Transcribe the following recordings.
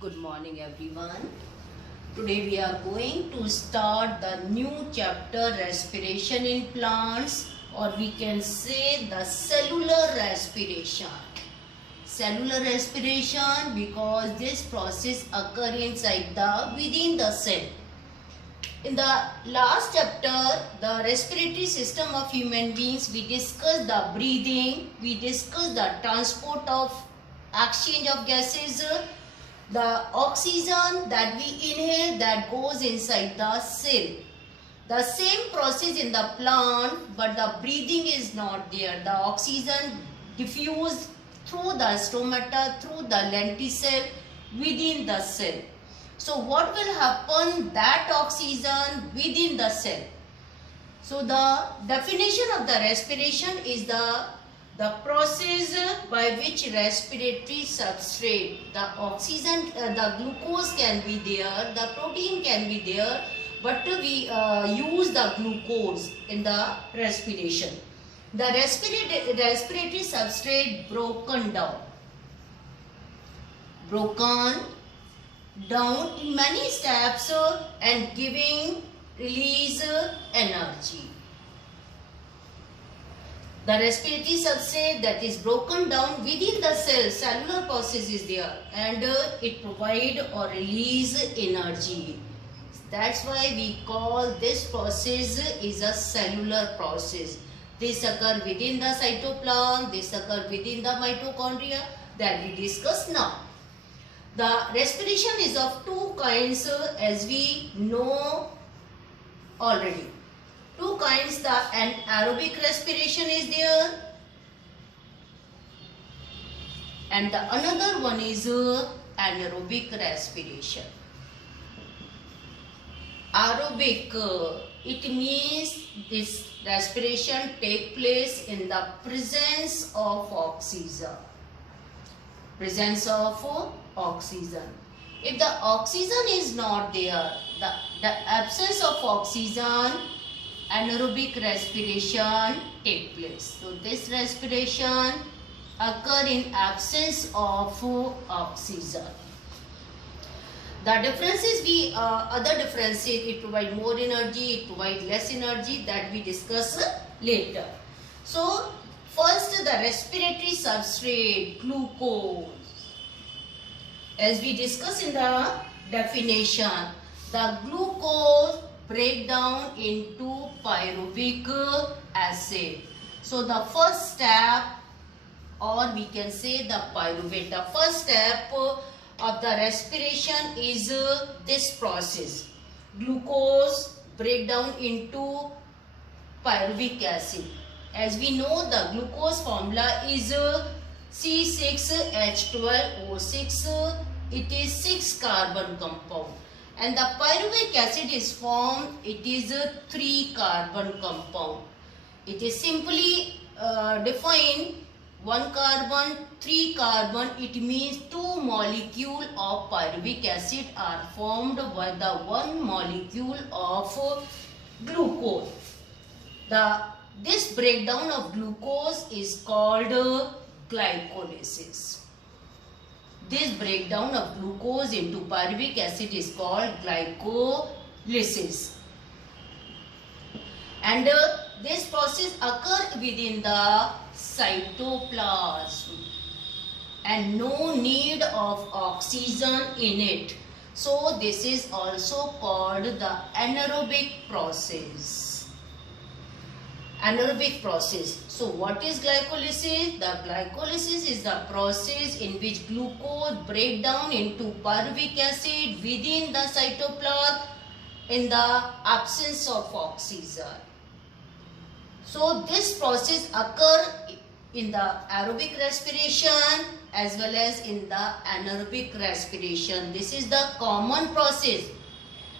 Good morning everyone. Today we are going to start the new chapter respiration in plants, or we can say the cellular respiration. Cellular respiration because this process occur within the cell. In the last chapter, the respiratory system of human beings, we discussed the breathing, we discussed the transport of exchange of gases, the oxygen that we inhale that goes inside the cell. The same process in the plant, but the breathing is not there. The oxygen diffused through the stomata, through the lenticell within the cell. So what will happen? That oxygen within the cell. So the definition of the respiration is the process by which respiratory substrate, the oxygen, the glucose can be there, the protein can be there, but we use the glucose in the respiration. The respiratory substrate broken down in many steps and giving release energy. The respiratory substrate that is broken down within the cell, cellular process is there, and it provide or release energy. That's why we call this process is a cellular process. This occur within the cytoplasm, this occur within the mitochondria that we discuss now. The respiration is of two kinds as we know already. Two kinds, the anaerobic respiration is there and the another one is anaerobic respiration. Aerobic, it means this respiration take place in the presence of oxygen. Presence of oxygen. If the oxygen is not there, the absence of oxygen, anaerobic respiration take place. So this respiration occur in absence of oxygen. The differences other differences, it provide more energy, it provide less energy, that we discuss later. So first, the respiratory substrate, glucose. As we discuss in the definition, the glucose break down into pyruvic acid. So the first step, or we can say the pyruvate, the first step of the respiration is this process. Glucose break down into pyruvic acid. As we know, the glucose formula is C6H12O6. It is 6 carbon compound. And the pyruvic acid is formed, it is a 3 carbon compound. It is simply defined 1 carbon, 3 carbon, it means 2 molecules of pyruvic acid are formed by the 1 molecule of glucose. This breakdown of glucose is called glycolysis. This breakdown of glucose into pyruvic acid is called glycolysis. And this process occurs within the cytoplasm and no need of oxygen in it. So this is also called the anaerobic process. Anaerobic process. So what is glycolysis? The glycolysis is the process in which glucose break down into pyruvic acid within the cytoplasm in the absence of oxygen. So this process occur in the aerobic respiration as well as in the anaerobic respiration. This is the common process.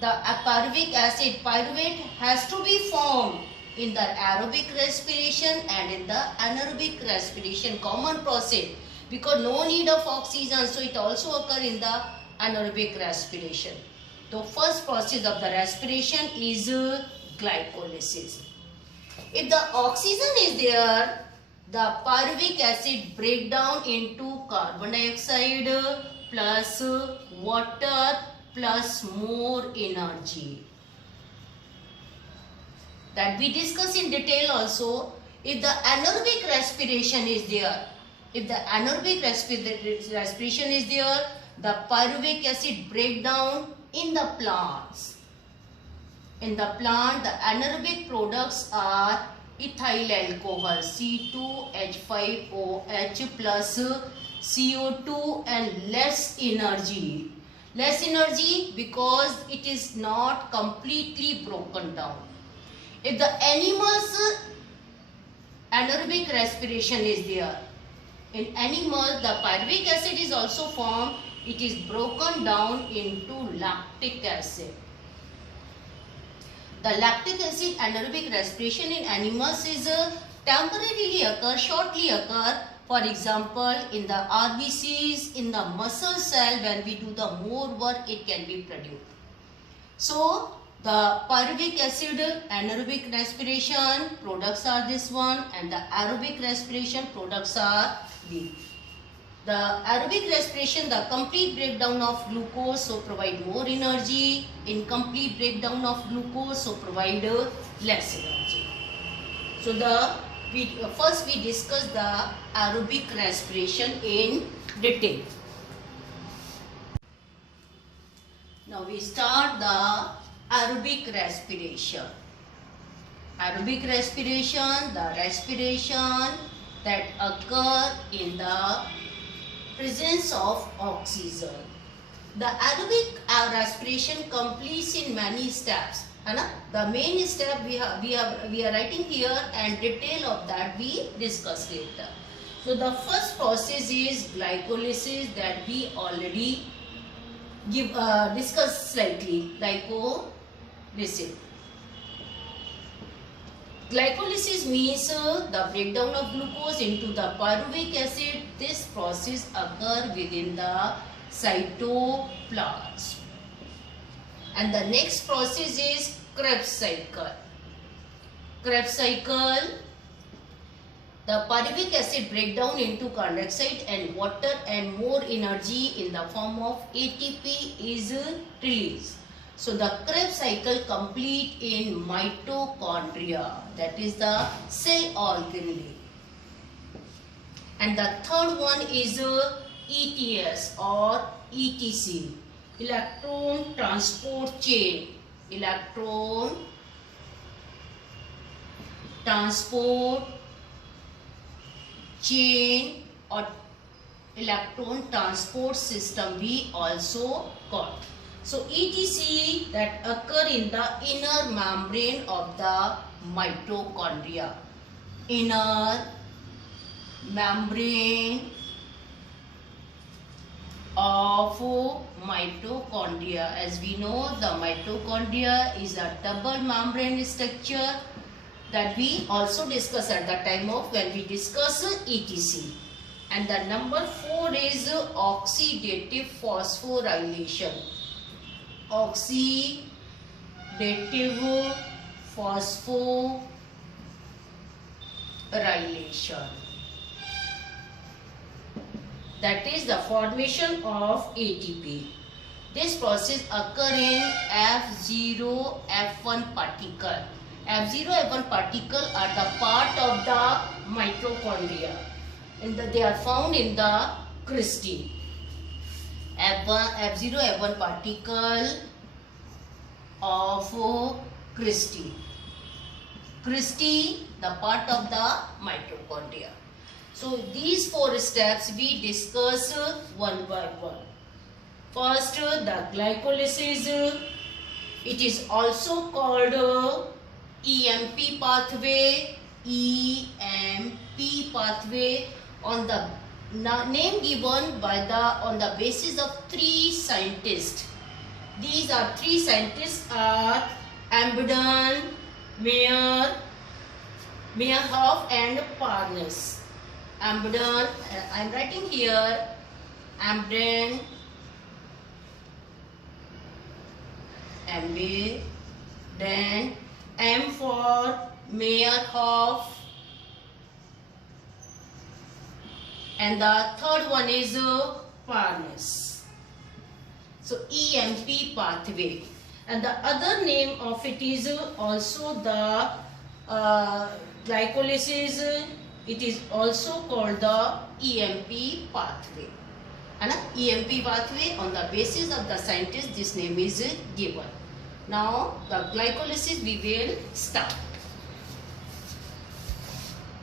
The pyruvic acid, pyruvate, has to be formed in the aerobic respiration and in the anaerobic respiration, common process, because no need of oxygen, so it also occur in the anaerobic respiration. The first process of the respiration is glycolysis. If the oxygen is there, the pyruvic acid break down into carbon dioxide, plus water plus more energy. That we discuss in detail also. If the anaerobic respiration is there, if the anaerobic respiration is there, the pyruvic acid breakdown in the plants. In the plant, the anaerobic products are ethyl alcohol, C2H5OH plus CO2 and less energy. Less energy because it is not completely broken down. If the animal's anaerobic respiration is there, in animals the pyruvic acid is also formed. It is broken down into lactic acid. The lactic acid anaerobic respiration in animals is temporarily occur, shortly occur. For example, in the RBCs, in the muscle cell, when we do the more work, it can be produced. So, the pyruvic acid anaerobic respiration products are this one, and the aerobic respiration products are these. The aerobic respiration, the complete breakdown of glucose, so provide more energy. Incomplete breakdown of glucose, so provide less energy. So first we discuss the aerobic respiration in detail. Now we start the aerobic respiration. Aerobic respiration, the respiration that occur in the presence of oxygen. The aerobic respiration completes in many steps. The main step we are writing here, and detail of that we discuss later. So the first process is glycolysis, that we already discuss slightly. Glycolysis. Glycolysis means the breakdown of glucose into the pyruvic acid. This process occurs within the cytoplasm. And the next process is Krebs cycle. Krebs cycle, the pyruvic acid breakdown into carbon dioxide and water and more energy in the form of ATP is released. So the Krebs cycle complete in mitochondria, that is the cell organelle. And the third one is ETS or ETC, electron transport chain. Electron transport chain or electron transport system we also got. So ETC that occur in the inner membrane of the mitochondria. Inner membrane of mitochondria. As we know, the mitochondria is a double membrane structure that we also discuss at the time of when we discuss ETC. And the number 4 is oxidative phosphorylation. Oxidative phosphorylation. That is the formation of ATP. This process occurs in F0, F1 particle. F0, F1 particle are the part of the mitochondria. They are found in the cristae. F0, F1 particle of cristae. Cristae, the part of the mitochondria. So these 4 steps we discuss one by one. First, the glycolysis. It is also called EMP pathway. EMP pathway on the name given by on the basis of 3 scientists. These are 3 scientists are Amberden, Meyerhoff and Parnas. Amberden, I am writing here Amberden, M for Meyerhoff, and the third one is Parnas. So EMP pathway, and the other name of it is also the glycolysis. It is also called the EMP pathway. And EMP pathway, on the basis of the scientist, this name is given. Now the glycolysis we will start.